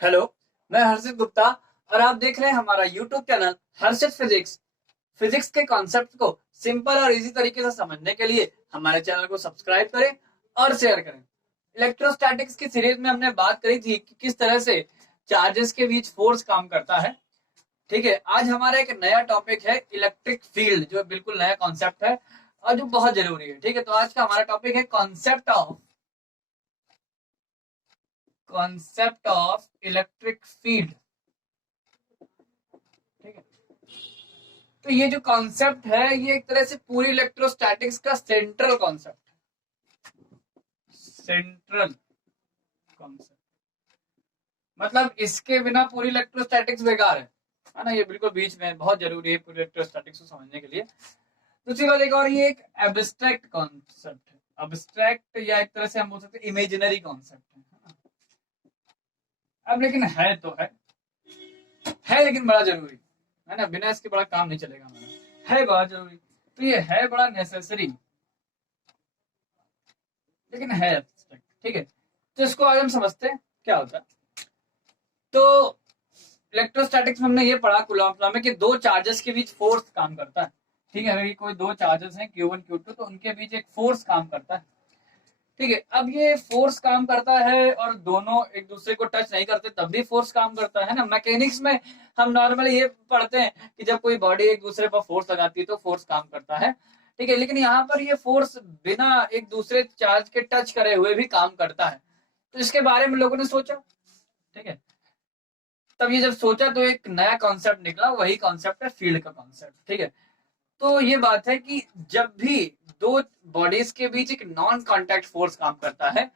Hello, मैं हर्षित गुप्ता और आप देख रहे हैं हमारा यूट्यूब चैनल हर्षित फिजिक्स। फिजिक्स के कॉन्सेप्ट को सिंपल और इजी तरीके से समझने के लिए हमारे चैनल को सब्सक्राइब करें और शेयर करें। इलेक्ट्रोस्टैटिक्स की सीरीज में हमने बात करी थी कि किस तरह से चार्जेस के बीच फोर्स काम करता है। ठीक है, आज हमारा एक नया टॉपिक है इलेक्ट्रिक फील्ड, जो बिल्कुल नया कॉन्सेप्ट है और जो बहुत जरूरी है। ठीक है, तो आज का हमारा टॉपिक है कॉन्सेप्ट ऑफ इलेक्ट्रिक फील्ड। ठीक है, तो ये जो कॉन्सेप्ट है ये एक तरह से पूरी इलेक्ट्रोस्टैटिक्स का सेंट्रल कॉन्सेप्ट, सेंट्रल कॉन्सेप्ट मतलब इसके बिना पूरी इलेक्ट्रोस्टैटिक्स बेकार है ना। ये बिल्कुल बीच में बहुत जरूरी है पूरी इलेक्ट्रोस्टैटिक्स को समझने के लिए। दूसरी बात एक और, ये एक एब्स्ट्रैक्ट कॉन्सेप्ट है। एब्स्ट्रैक्ट या एक तरह से हम बोल सकते हैं इमेजिनरी कॉन्सेप्ट है। अब लेकिन है लेकिन बड़ा जरूरी है ना, बिना इसके बड़ा काम नहीं चलेगा हमारा। है बड़ा जरूरी, तो ये है बड़ा नेसेसरी, लेकिन है एब्स्ट्रैक्ट। ठीक है, तो इसको आज हम समझते हैं क्या होता है। तो इलेक्ट्रोस्टैटिक्स में हमने ये पढ़ा कूलॉम में कि दो चार्जेस के बीच फोर्स काम करता है। ठीक है, अगर कोई दो चार्जेस हैं Q1 Q2 तो उनके बीच एक फोर्स काम करता है। ठीक है, अब ये फोर्स काम करता है और दोनों एक दूसरे को टच नहीं करते तब भी फोर्स काम करता है ना। मैकेनिक्स में हम नॉर्मली ये पढ़ते हैं कि जब कोई बॉडी एक दूसरे पर फोर्स लगाती है तो फोर्स काम करता है। ठीक है, लेकिन यहाँ पर ये फोर्स बिना एक दूसरे चार्ज के टच करे हुए भी काम करता है। तो इसके बारे में लोगों ने सोचा। ठीक है, तब ये जब सोचा तो एक नया कॉन्सेप्ट निकला, वही कॉन्सेप्ट है फील्ड का कॉन्सेप्ट। ठीक है, तो ये बात है कि जब भी दो बॉडीज के बीच एक नॉन कांटेक्ट फोर्स काम करता है,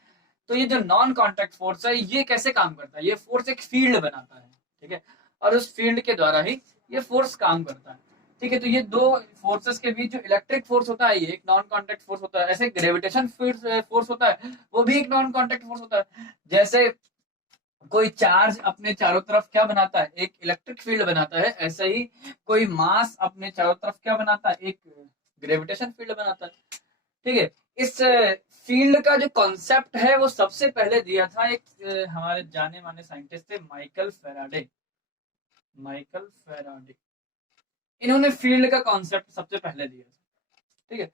तो ये जो नॉन कांटेक्ट फोर्स है ये कैसे काम करता है, ये फोर्स एक फील्ड बनाता है। ठीक है, और उस फील्ड के द्वारा ही ये फोर्स काम करता है। ठीक है, तो ये दो फोर्सेस के बीच जो इलेक्ट्रिक फोर्स होता है ये एक नॉन कांटेक्ट फोर्स होता है। ऐसे ग्रेविटेशन फोर्स होता है, वो भी एक नॉन कांटेक्ट फोर्स होता है। जैसे कोई चार्ज अपने चारों तरफ क्या बनाता है, एक इलेक्ट्रिक फील्ड बनाता है, ऐसे ही कोई मास अपने चारों तरफ क्या बनाता है, एक ग्रेविटेशन फील्ड बनाता है। ठीक है, इस फील्ड का जो कॉन्सेप्ट है वो सबसे पहले दिया था एक हमारे जाने माने साइंटिस्ट थे, माइकल फेराडे। इन्होंने फील्ड का कॉन्सेप्ट सबसे पहले दिया था। ठीक है,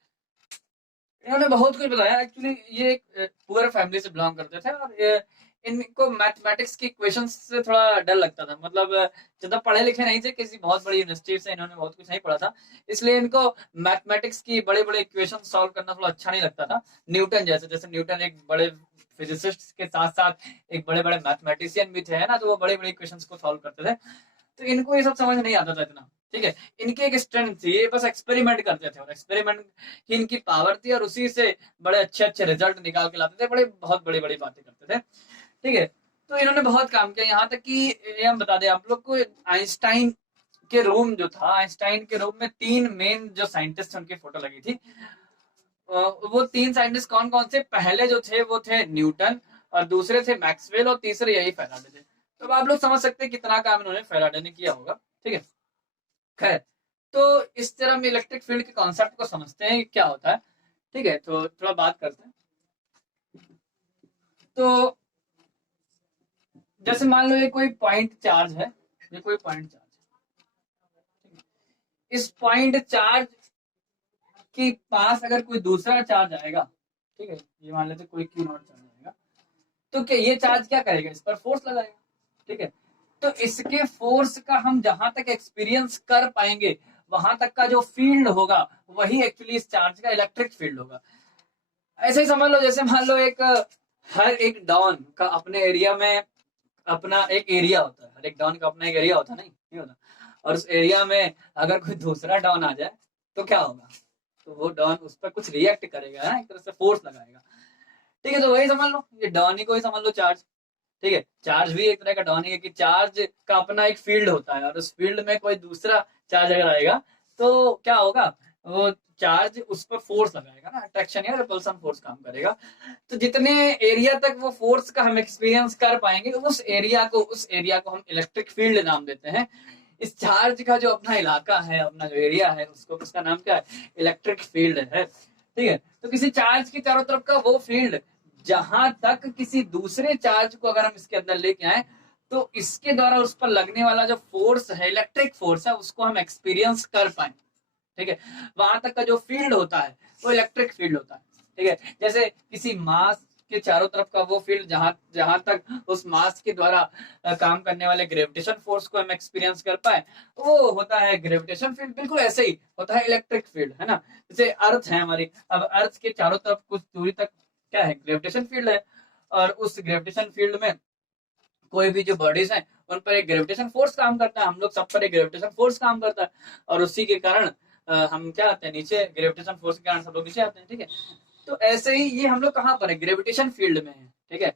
इन्होंने बहुत कुछ बताया। एक्चुअली ये एक पुअर फैमिली से बिलोंग करते थे और इनको मैथमेटिक्स की इक्वेशंस से थोड़ा डर लगता था। मतलब ज्यादा पढ़े लिखे नहीं थे, किसी बहुत बड़ी यूनिवर्सिटी से इन्होंने बहुत कुछ नहीं पढ़ा था, इसलिए इनको मैथमेटिक्स की बड़े बड़े इक्वेशन सॉल्व करना थोड़ा अच्छा नहीं लगता था। न्यूटन जैसे न्यूटन एक बड़े फिजिसिस्ट के साथ साथ एक बड़े बड़े मैथमेटिशियन भी थे, है ना, तो वो बड़े बड़े इक्वेशंस को सॉल्व करते थे। तो इनको ये सब समझ नहीं आता था इतना। ठीक है, इनकी एक स्ट्रेंथ थी, ये बस एक्सपेरिमेंट करते थे और एक्सपेरिमेंट ही इनकी पावर थी और उसी से बड़े अच्छे अच्छे रिजल्ट निकाल के लाते थे, बहुत बड़ी बड़ी बातें करते थे। ठीक है, तो इन्होंने बहुत काम किया, यहाँ तक कि ये हम बता दें आप लोग को, आइंस्टाइन के रूम जो था, आइंस्टाइन के रूम में तीन मेन जो साइंटिस्ट उनकी फोटो लगी थी। वो तीन साइंटिस्ट कौन कौन से, पहले जो थे वो थे न्यूटन और दूसरे थे मैक्सवेल और तीसरे यही फैराडे थे। तो आप लोग समझ सकते हैं कितना काम इन्होंने फैराडे ने किया होगा। ठीक है, खैर, तो इस तरह हम इलेक्ट्रिक फील्ड के कॉन्सेप्ट को समझते हैं कि क्या होता है। ठीक है, तो थोड़ा बात करते हैं। तो जैसे मान लो ये कोई पॉइंट चार्ज है, ये कोई पॉइंट चार्ज है। इस पॉइंट चार्ज के पास अगर कोई दूसरा चार्ज आएगा, ठीक है, ये मान लेते कोई Q0 चार्ज आएगा, तो क्या ये चार्ज क्या करेगा, इस पर फोर्स लगाएगा। ठीक है, तो इसके फोर्स का हम जहां तक एक्सपीरियंस कर पाएंगे वहां तक का जो फील्ड होगा वही एक्चुअली इस चार्ज का इलेक्ट्रिक फील्ड होगा। ऐसे ही समझ लो, जैसे मान लो एक हर एक डॉन का अपने एरिया में अपना एक एरिया होता है, हर एक डॉन का अपना एक एरिया होता है, नहीं होता। और उस एरिया में अगर कोई दूसरा डॉन आ जाए तो क्या होगा, तो वो डॉन उस पर कुछ रिएक्ट करेगा, है, एक तरह से फोर्स लगाएगा। ठीक है, तो वही समझ लो, ये डॉन ही को ही समझ लो चार्ज। ठीक है, चार्ज भी एक तरह का डॉन ही है कि चार्ज का अपना एक फील्ड होता है और उस फील्ड में कोई दूसरा चार्ज अगर आएगा तो क्या होगा, वो चार्ज उस पर फोर्स लगाएगा ना, अट्रैक्शन या रिपल्सन फोर्स काम करेगा। तो जितने एरिया तक वो फोर्स का हम एक्सपीरियंस कर पाएंगे उस एरिया को हम इलेक्ट्रिक फील्ड नाम देते हैं। इस चार्ज का जो अपना इलाका है, अपना जो एरिया है, उसको उसका नाम क्या है, इलेक्ट्रिक फील्ड है। ठीक है, तो किसी चार्ज की चारों तरफ का वो फील्ड जहां तक किसी दूसरे चार्ज को अगर हम इसके अंदर लेके आए तो इसके द्वारा उस पर लगने वाला जो फोर्स है, इलेक्ट्रिक फोर्स है, उसको हम एक्सपीरियंस कर पाए। ठीक है, वहां तक का जो फील्ड होता है वो इलेक्ट्रिक फील्ड होता है। ठीक है, जैसे किसी मास के चारों तरफ का वो फील्ड जहां जहां तक उस मास के द्वारा काम करने वाले ग्रेविटेशन फोर्स को हम एक्सपीरियंस कर पाए, वो होता है ग्रेविटेशन फील्ड। बिल्कुल ऐसे ही होता है इलेक्ट्रिक फील्ड, है ना। जैसे अर्थ है हमारी, अब अर्थ के चारों तरफ कुछ दूरी तक क्या है, ग्रेविटेशन फील्ड है, और उस ग्रेविटेशन फील्ड में कोई भी जो बॉडीज हैं उन पर एक ग्रेविटेशन फोर्स काम करता है, हम लोग सब पर एक ग्रेविटेशन फोर्स काम करता है, और उसी के कारण हम क्या आते हैं नीचे, ग्रेविटेशन फोर्स के कारण सब लोग नीचे आते हैं। ठीक है, तो ऐसे ही ये हम लोग कहाँ पर है, ग्रेविटेशन फील्ड में है। ठीक है,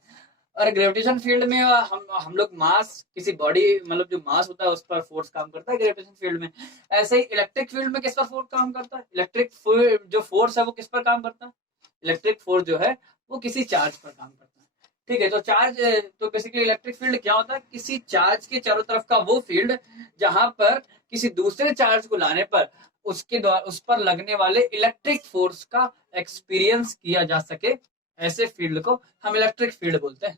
और ग्रेविटेशन फील्ड में हम लोग मास, किसी बॉडी मतलब जो मास होता है उस पर फोर्स काम करता है ग्रेविटेशन फील्ड में। ऐसे ही इलेक्ट्रिक फील्ड में किस पर फोर्स काम करता है, इलेक्ट्रिक जो फोर्स है वो किस पर काम करता है, इलेक्ट्रिक फोर्स जो है वो किसी चार्ज पर काम करता है। ठीक है, तो चार्ज, तो बेसिकली इलेक्ट्रिक फील्ड क्या होता है, किसी चार्ज के चारों तरफ का वो फील्ड जहां पर किसी दूसरे चार्ज को लाने पर उसके द्वारा उस पर लगने वाले इलेक्ट्रिक फोर्स का एक्सपीरियंस किया जा सके, ऐसे फील्ड को हम इलेक्ट्रिक फील्ड बोलते हैं।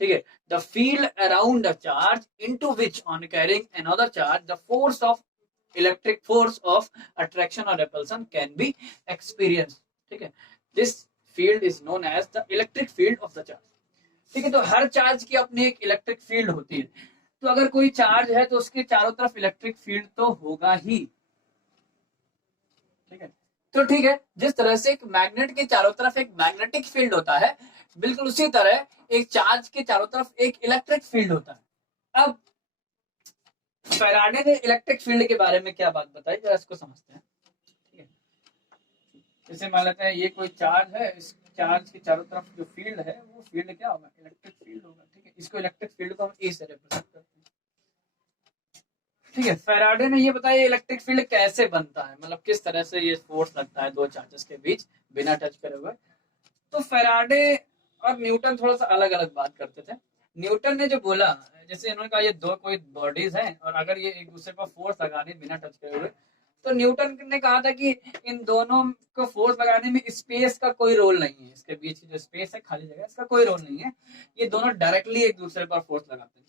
ठीक है, the field around a charge into which on carrying another charge the force of electric force of attraction और रिपल्सन कैन बी एक्सपीरियंस। ठीक है, this field is known as the electric field of the charge. ठीक है, तो हर charge की अपनी एक electric field होती है, तो अगर कोई चार्ज है तो उसके चारों तरफ इलेक्ट्रिक फील्ड तो होगा ही। ठीक है, तो ठीक है, जिस तरह से एक मैग्नेट के चारों तरफ एक मैग्नेटिक फील्ड होता है, बिल्कुल उसी तरह एक चार्ज के चारों तरफ एक इलेक्ट्रिक फील्ड होता है। अब फैराडे ने इलेक्ट्रिक फील्ड के बारे में क्या बात बताई, जरा इसको समझते हैं। ठीक है, जैसे मान लेते हैं ये कोई चार्ज है, इस चार्ज के चारों तरफ जो फील्ड है वो फील्ड क्या होगा, इलेक्ट्रिक फील्ड होगा। ठीक है, इसको इलेक्ट्रिक फील्ड को हम ए से रिप्रेजेंट करते हैं। ठीक है, फैराडे ने ये बताया इलेक्ट्रिक फील्ड कैसे बनता है, मतलब किस तरह से ये फोर्स लगता है दो चार्जेस के बीच बिना टच करे हुए। तो फैराडे और न्यूटन थोड़ा सा अलग अलग बात करते थे। न्यूटन ने जो बोला, जैसे इन्होंने कहा ये दो कोई बॉडीज हैं और अगर ये एक दूसरे पर फोर्स लगा रही बिना टच करे हुए, तो न्यूटन ने कहा था कि इन दोनों को फोर्स लगाने में स्पेस का कोई रोल नहीं है, इसके बीच की जो स्पेस है खाली जगह, इसका कोई रोल नहीं है, ये दोनों डायरेक्टली एक दूसरे पर फोर्स लगाते हैं।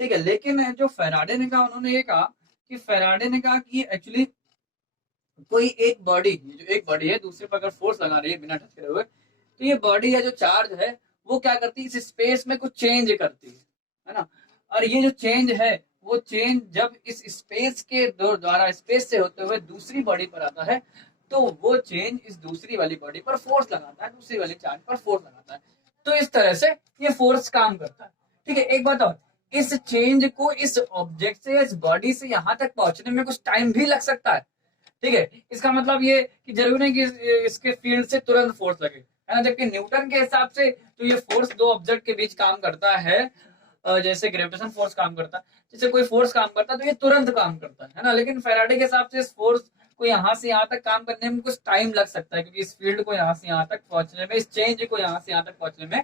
ठीक है, लेकिन जो फैराडे ने कहा, उन्होंने ये कहा कि फैराडे ने कहा कि एक्चुअली कोई एक बॉडी, जो एक बॉडी है दूसरे पर अगर फोर्स लगा रही है बिना टच करे हुए, तो ये बॉडी है जो चार्ज है वो क्या करती है, इस स्पेस में कुछ चेंज करती है ना। और ये जो चेंज है वो चेंज जब इस स्पेस के द्वारा स्पेस से होते हुए दूसरी बॉडी पर आता है, तो वो चेंज इस दूसरी वाली बॉडी पर फोर्स लगाता है, दूसरी वाली चार्ज पर फोर्स लगाता है। तो इस तरह से ये फोर्स काम करता है। ठीक है, एक बात और, इस चेंज को इस ऑब्जेक्ट से, इस बॉडी से यहाँ तक पहुंचने में कुछ टाइम भी लग सकता है। ठीक है, इसका मतलब ये कि जरूरी नहीं कि इसके फील्ड से तुरंत फोर्स लगे, है ना। जबकि न्यूटन के हिसाब से तो ये फोर्स दो ऑब्जेक्ट के बीच काम करता है, जैसे ग्रेविटेशन फोर्स काम करता है, जैसे कोई फोर्स काम करता है तो ये तुरंत काम करता है ना। लेकिन फैराडे के हिसाब से इस फोर्स को यहाँ से यहाँ तक काम करने में कुछ टाइम लग सकता है, क्योंकि इस फील्ड को यहाँ से यहाँ तक पहुंचने में, इस चेंज को यहाँ से यहाँ तक पहुंचने में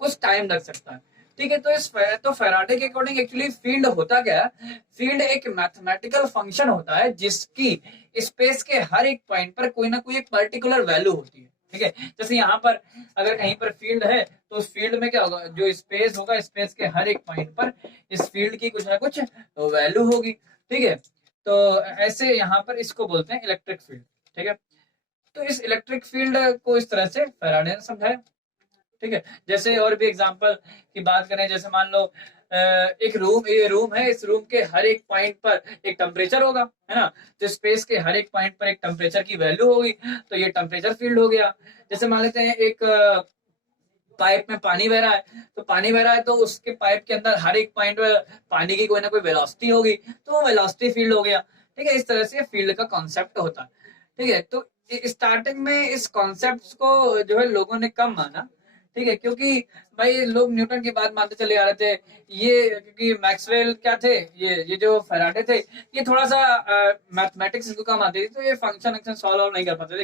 कुछ टाइम लग सकता है। ठीक है, तो फैराडे के अकॉर्डिंग एक्चुअली फील्ड होता क्या है, फील्ड एक मैथमेटिकल फंक्शन होता है जिसकी स्पेस के हर एक पॉइंट पर कोई ना कोई एक पर्टिकुलर वैल्यू होती है। ठीक है, जैसे यहाँ पर अगर कहीं पर फील्ड है तो उस फील्ड में क्या होगा, जो स्पेस होगा, स्पेस के हर एक पॉइंट पर इस फील्ड की कुछ ना कुछ वैल्यू होगी। ठीक है, तो ऐसे यहाँ पर इसको बोलते हैं इलेक्ट्रिक फील्ड। ठीक है, तो इस इलेक्ट्रिक फील्ड को इस तरह से फैराडे ने समझाया। ठीक है, जैसे और भी एग्जांपल की बात करें, जैसे मान लो एक रूम, ये रूम है, इस रूम के हर एक पॉइंट पर एक टेम्परेचर होगा, है ना। तो स्पेस के हर एक पॉइंट पर एक टेम्परेचर की वैल्यू होगी, तो ये टेम्परेचर फील्ड हो गया। जैसे मान लेते हैं एक पाइप में पानी बह रहा है, तो पानी बह रहा है तो उसके पाइप के अंदर हर एक पॉइंट पर पानी की कोई ना कोई वेलोसिटी होगी, तो वो वेलोसिटी फील्ड हो गया। ठीक है, इस तरह से फील्ड का कॉन्सेप्ट होता है। ठीक है, तो स्टार्टिंग में इस कॉन्सेप्ट को जो है लोगों ने कम माना। ठीक है, क्योंकि भाई लोग न्यूटन की बात मानते चले आ रहे थे, ये क्योंकि मैक्सवेल क्या थे, ये जो फैराडे थे, ये थोड़ा सा मैथमेटिक्स इसको कम आती थी, तो ये फंक्शन सॉल्व नहीं कर पाते थे,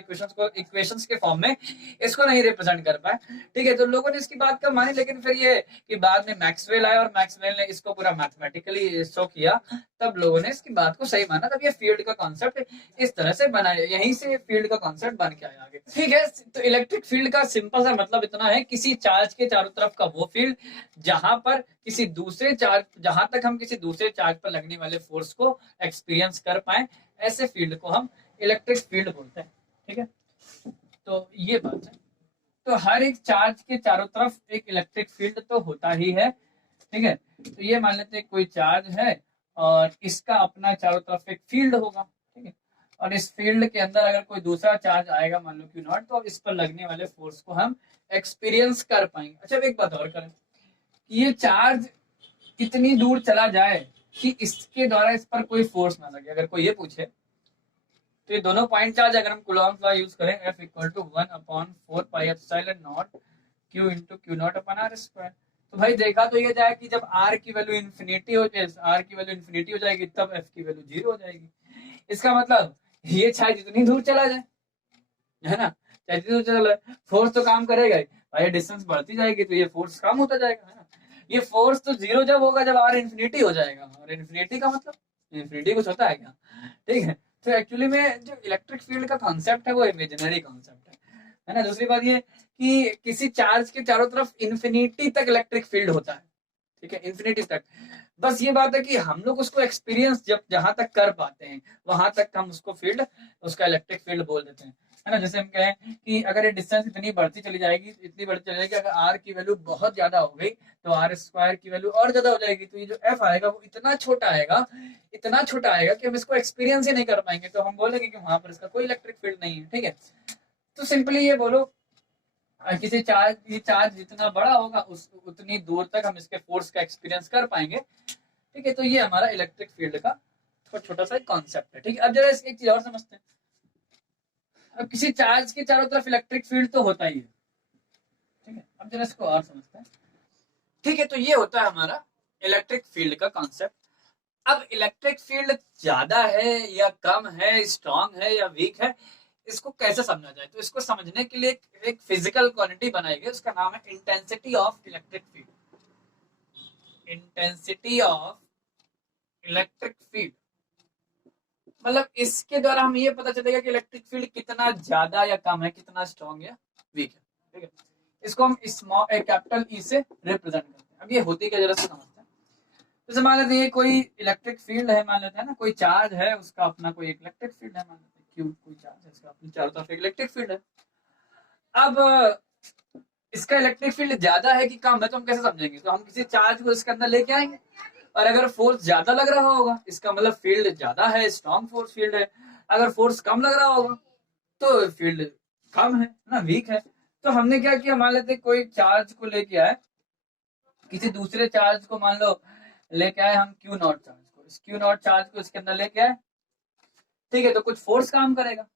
इक्वेशंस के फॉर्म में इसको नहीं रिप्रेजेंट कर पाए। ठीक है, तो लोगों ने इसकी बात कम मानी, लेकिन फिर ये कि बाद में मैक्सवेल आया और मैक्सवेल ने इसको पूरा मैथमेटिकली शो किया, तब लोगों ने इसकी बात को सही माना, तब ये फील्ड का कॉन्सेप्ट इस तरह से बना, यहीं से फील्ड का कॉन्सेप्ट बन के आया आगे। ठीक है, तो इलेक्ट्रिक फील्ड का सिंपल सा मतलब इतना है, किसी चार्ज के चारों तरफ तरफ का वो फील्ड जहां पर किसी दूसरे चार्ज, जहां तक हम किसी दूसरे चार्ज पर लगने वाले फोर्स को एक्सपीरियंस कर पाए, ऐसे फील्ड को हम इलेक्ट्रिक फील्ड बोलते हैं। ठीक है, तो ये बात है। तो हर एक चार्ज के चारों तरफ एक इलेक्ट्रिक फील्ड तो होता ही है। ठीक है, तो ये मान लेते हैं कोई चार्ज है और इसका अपना चारों तरफ एक फील्ड होगा। ठीक है, और इस फील्ड के अंदर अगर कोई दूसरा चार्ज आएगा, मान लो क्यू नॉट, तो इस पर लगने वाले फोर्स को हम एक्सपीरियंस कर पाएंगे। अच्छा, अब एक बात और करें कि ये चार्ज कितनी दूर चला जाए कि इसके द्वारा इस पर कोई फोर्स ना लगे। अगर कोई ये पूछे तो ये दोनों पॉइंट चार्ज अगर हम कूलॉम्स लॉ यूज करें, F equal to 1/4 pi epsilon nought Q into Q nought upon R square, तो भाई देखा तो ये जाए कि जब R की वैल्यू इन्फिनिटी हो जाए, R की वैल्यू इन्फिनिटी हो जाएगी, तब F की वैल्यू 0 हो जाएगी। इसका मतलब ये चाहे जितनी दूर चला जाए, है ना, चाहे जितनी दूर चला जाए, फोर्स तो काम करेगा ही भाई। डिस्टेंस बढ़ती जाएगी तो ये फोर्स कम होता जाएगा, है ना। ये फोर्स तो 0 जब होगा जब R इन्फिनिटी हो जाएगा, और इन्फिनिटी का मतलब इन्फिनिटी कुछ होता है क्या? ठीक है, तो एक्चुअली में जो इलेक्ट्रिक फील्ड का कॉन्सेप्ट है वो इमेजिनरी कॉन्सेप्ट है ना। दूसरी बात ये कि किसी चार्ज के चारों तरफ इन्फिनिटी तक इलेक्ट्रिक फील्ड होता है। ठीक है, इन्फिनिटी तक। बस ये बात है कि हम लोग उसको एक्सपीरियंस जब जहां तक कर पाते हैं वहां तक हम उसको फील्ड, उसका इलेक्ट्रिक फील्ड बोल देते हैं, है ना। जैसे हम कहें कि अगर ये डिस्टेंस इतनी बढ़ती चली जाएगी, इतनी बढ़ती चली जाएगी, अगर आर की वैल्यू बहुत ज्यादा हो गई तो आर स्क्वायर की वैल्यू और ज्यादा हो जाएगी, तो ये जो एफ आएगा वो इतना छोटा आएगा, इतना छोटा आएगा कि हम इसको एक्सपीरियंस ही नहीं कर पाएंगे, तो हम बोलेंगे कि वहां पर इसका कोई इलेक्ट्रिक फील्ड नहीं है। ठीक है, तो सिंपली ये बोलो किसी चार्ज, ये चार्ज जितना बड़ा होगा उस उतनी दूर तक हम इसके फोर्स का एक्सपीरियंस कर पाएंगे। ठीक है, तो ये हमारा इलेक्ट्रिक फील्ड का छोटा सा कॉन्सेप्ट है। ठीक है, अब जरा एक चीज और समझते हैं। अब किसी चार्ज के चारों तरफ इलेक्ट्रिक फील्ड तो होता ही है। ठीक है, अब जरा इसको और समझते हैं। ठीक है, तो ये होता है हमारा इलेक्ट्रिक फील्ड का कॉन्सेप्ट। अब इलेक्ट्रिक फील्ड ज्यादा है या कम है, स्ट्रांग है या वीक है, इसको कैसे समझा जाए? तो इसको समझने के लिए एक फिजिकल क्वांटिटी बनाई गई, उसका नाम है intensity of electric field. Intensity of electric field मतलब इसके द्वारा हम ये पता चलेगा कि इलेक्ट्रिक फील्ड कितना ज्यादा या कम है, कितना स्ट्रांग या वीक है। ठीक है, इसको हम स्मॉल कैपिटल ई से रिप्रेजेंट करते हैं। अब ये होती क्या, जरा समझते हैं। जैसे मान लेते हैं कोई इलेक्ट्रिक फील्ड है, मान लेते हैं ना, कोई चार्ज है, उसका अपना कोई इलेक्ट्रिक फील्ड है, मान लेते हैं क्यू, कोई चार्ज है, इसका अपनी चारों तरफ एक इलेक्ट्रिक फील्ड है। अब इसका इलेक्ट्रिक फील्ड ज्यादा है कि कम है, तो हम कैसे समझेंगे? तो हम किसी चार्ज को इसके अंदर लेके आएंगे, और अगर फोर्स ज्यादा लग रहा होगा इसका मतलब फील्ड ज्यादा है, स्ट्रॉन्ग फोर्स फील्ड है। अगर फोर्स कम लग रहा होगा तो फील्ड कम है ना, वीक है। तो हमने क्या किया, मान लेते कोई चार्ज को लेके आए, किसी दूसरे चार्ज को मान लो लेके आए हम क्यू नॉट चार्ज को, इस क्यू नॉट चार्ज को इसके अंदर लेके आए। ठीक है, तो कुछ फोर्स काम करेगा,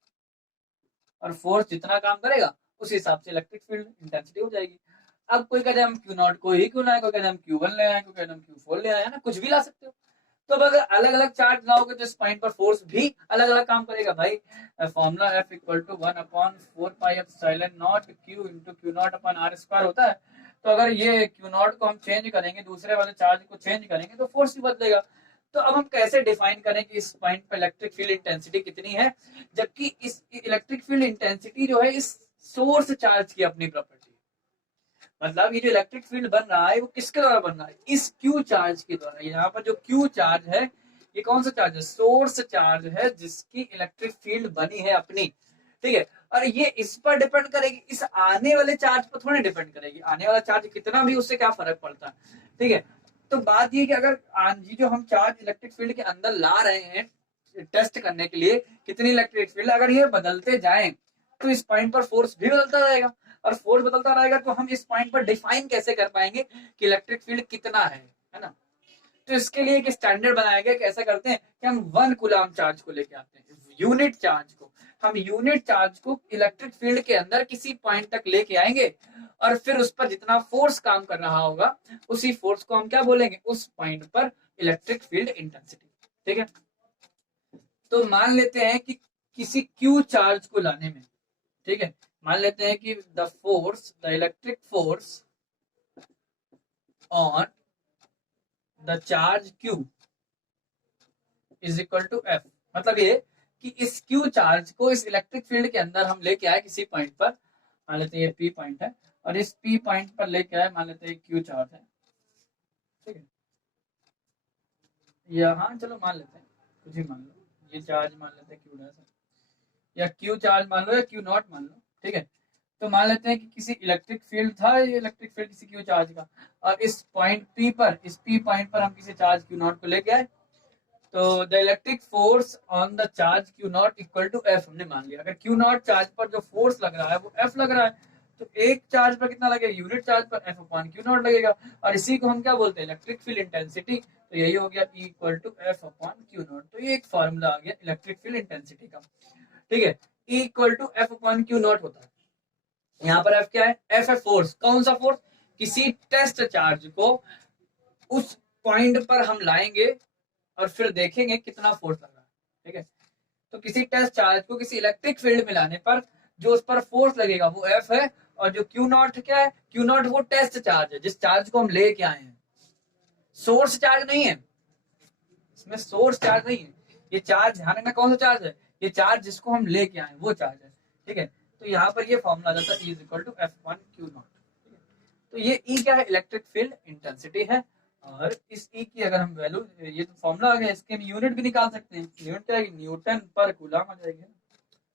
और फोर्स जितना काम करेगा उस हिसाब से इलेक्ट्रिक फील्ड इंटेंसिटी हो जाएगी। अब कोई कहते हैं हम क्यू नॉट को ही क्यों लाए, कोई कहते हैं हम क्यू1 ले आए, कोई कहते हैं हम क्यू4 ले आए, है ना, कुछ भी ला सकते हो। तो अब अगर अलग अलग चार्ज लाओगे तो इस पॉइंट पर फोर्स भी अलग अलग काम करेगा भाई। Formula F equal to 1/4 pi epsilon nought Q into Q nought upon R square होता है। तो अगर ये क्यू नॉट को हम चेंज करेंगे, दूसरे वाले चार्ज को चेंज करेंगे, तो फोर्स भी बदलेगा। तो अब हम कैसे डिफाइन करें कि इस पॉइंट पर इलेक्ट्रिक फील्ड इंटेंसिटी कितनी है, जबकि इस इलेक्ट्रिक फील्ड इंटेंसिटी जो है इस सोर्स चार्ज की अपनी प्रॉपर्टी है। मतलब ये जो इलेक्ट्रिक फील्ड बन रहा है वो किसके द्वारा बन रहा है? इस क्यू चार्ज के द्वारा। यहाँ पर जो क्यू चार्ज है ये कौन सा चार्ज है? सोर्स चार्ज है, जिसकी इलेक्ट्रिक फील्ड बनी है अपनी। ठीक है, और ये इस पर डिपेंड करेगी, इस आने वाले चार्ज पर थोड़ी डिपेंड करेगी। आने वाला चार्ज कितना भी, उससे क्या फर्क पड़ता है? ठीक है, तो बात ये कि अगर ये जो हम चार्ज इलेक्ट्रिक फील्ड के अंदर ला रहे हैं टेस्ट करने के लिए, कितनी इलेक्ट्रिक फील्ड, अगर ये बदलते जाएं तो इस पॉइंट पर फोर्स भी बदलता रहेगा, और फोर्स बदलता रहेगा तो हम इस पॉइंट पर डिफाइन कैसे कर पाएंगे कि इलेक्ट्रिक फील्ड कितना है ना। तो इसके लिए एक स्टैंडर्ड बनाया गया कि ऐसा करते हैं कि हम 1 कूलम चार्ज को लेके आते हैं, यूनिट चार्ज को, हम यूनिट चार्ज को इलेक्ट्रिक फील्ड के अंदर किसी पॉइंट तक लेके आएंगे, और फिर उस पर जितना फोर्स काम कर रहा होगा उसी फोर्स को हम क्या बोलेंगे, उस पॉइंट पर इलेक्ट्रिक फील्ड इंटेंसिटी। ठीक है, तो मान लेते हैं कि किसी क्यू चार्ज को लाने में, ठीक है, मान लेते हैं कि the electric force on the charge Q is equal to F। मतलब ये कि इस Q चार्ज को इस इलेक्ट्रिक फील्ड के अंदर हम लेके आए किसी पॉइंट पर, मान लेते हैं ये P पॉइंट है, और इस P पॉइंट पर लेके आए, मान लेते हैं Q चार्ज है, ठीक है, या हाँ चलो मान लेते हैं, कुछ भी मान लो, ये चार्ज मान लेते हैं Q डैश, या Q चार्ज मान लो या Q नॉट मान लो, ठीक है। तो मान लेते हैं कि किसी इलेक्ट्रिक फील्ड था, ये इलेक्ट्रिक फील्ड किसी Q चार्ज का, और इस पॉइंट P पर, इस P पॉइंट पर हम किसी चार्ज Q नॉट को लेके आए, तो the electric force on the charge Q nought equal to F हमने मान लिया। अगर Q नॉट चार्ज पर जो फोर्स लग रहा है वो F लग रहा है, तो एक चार्ज पर कितना लगेगा, यूनिट चार्ज पर F अपॉन Q नॉट लगेगा, और इसी को हम क्या बोलते हैं, इलेक्ट्रिक फील्ड इंटेंसिटी। तो यही हो गया E equal to F upon Q nought. तो ये एक फॉर्मूला आ गया इलेक्ट्रिक फील्ड इंटेंसिटी का, ठीक है। E equal to F upon Q nought होता है। यहाँ पर F क्या है, F है फोर्स। कौन सा फोर्स, किसी टेस्ट चार्ज को उस पॉइंट पर हम लाएंगे और फिर देखेंगे कितना फोर्स लग रहा है, ठीक है। तो किसी टेस्ट चार्ज को किसी इलेक्ट्रिक फील्ड में लाने पर जो उस पर फोर्स लगेगा वो F है, और जो Q नॉट क्या है, Q नॉट वो टेस्ट चार्ज है जिस चार्ज को हम लेके आए हैं, सोर्स चार्ज नहीं है, इसमें सोर्स चार्ज नहीं है। ये चार्ज ध्यान रखना कौन सा चार्ज है, ये चार्ज जिसको हम लेके आए वो चार्ज है, ठीक है। तो यहाँ पर ये फॉर्मूला आ जाता है E is equal to F upon Q nought. तो ये E क्या है, इलेक्ट्रिक फील्ड इंटेंसिटी है। और इस E की अगर हम वैल्यू, ये तो फॉर्मूला आ गया, इसके हम यूनिट भी निकाल सकते हैं। यूनिट क्या है, न्यूटन पर कूलम आ जाएगी।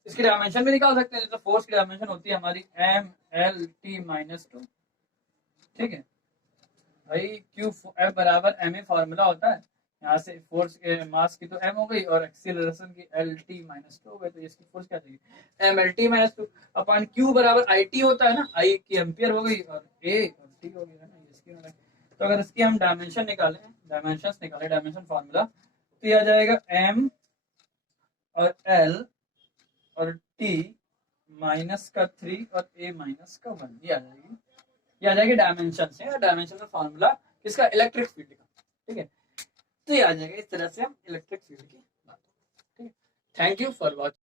इसकी डायमेंशन भी निकाल सकते हैं, जैसे फोर्स की डायमेंशन होती है हमारी MLT-2, ठीक है भाई। Q F बराबर ma फॉर्मूला होता है, यहाँ से फोर्स मास की तो m हो गई और एक्सीलरेशन की LT-2 हो गई, तो इसकी फोर्स क्या जाएगी, MLT-2 अपॉन Q बराबर IT होता है ना, I की एम्पियर हो गई और A और T हो गई है ना इसकी। तो अगर इसकी हम डायमेंशन निकालें, डायमेंशन फॉर्मूला, तो ये आ जाएगा M और L और T -3 और A -1, ये आ जाएगी, ये आ जाएगी डायमेंशन से, डायमेंशनल फॉर्मूला किसका, इलेक्ट्रिक फील्ड का, ठीक है। तो ये आ जाएगा, इस तरह से हम इलेक्ट्रिक फील्ड की बात, ठीक है। Thank you for watching.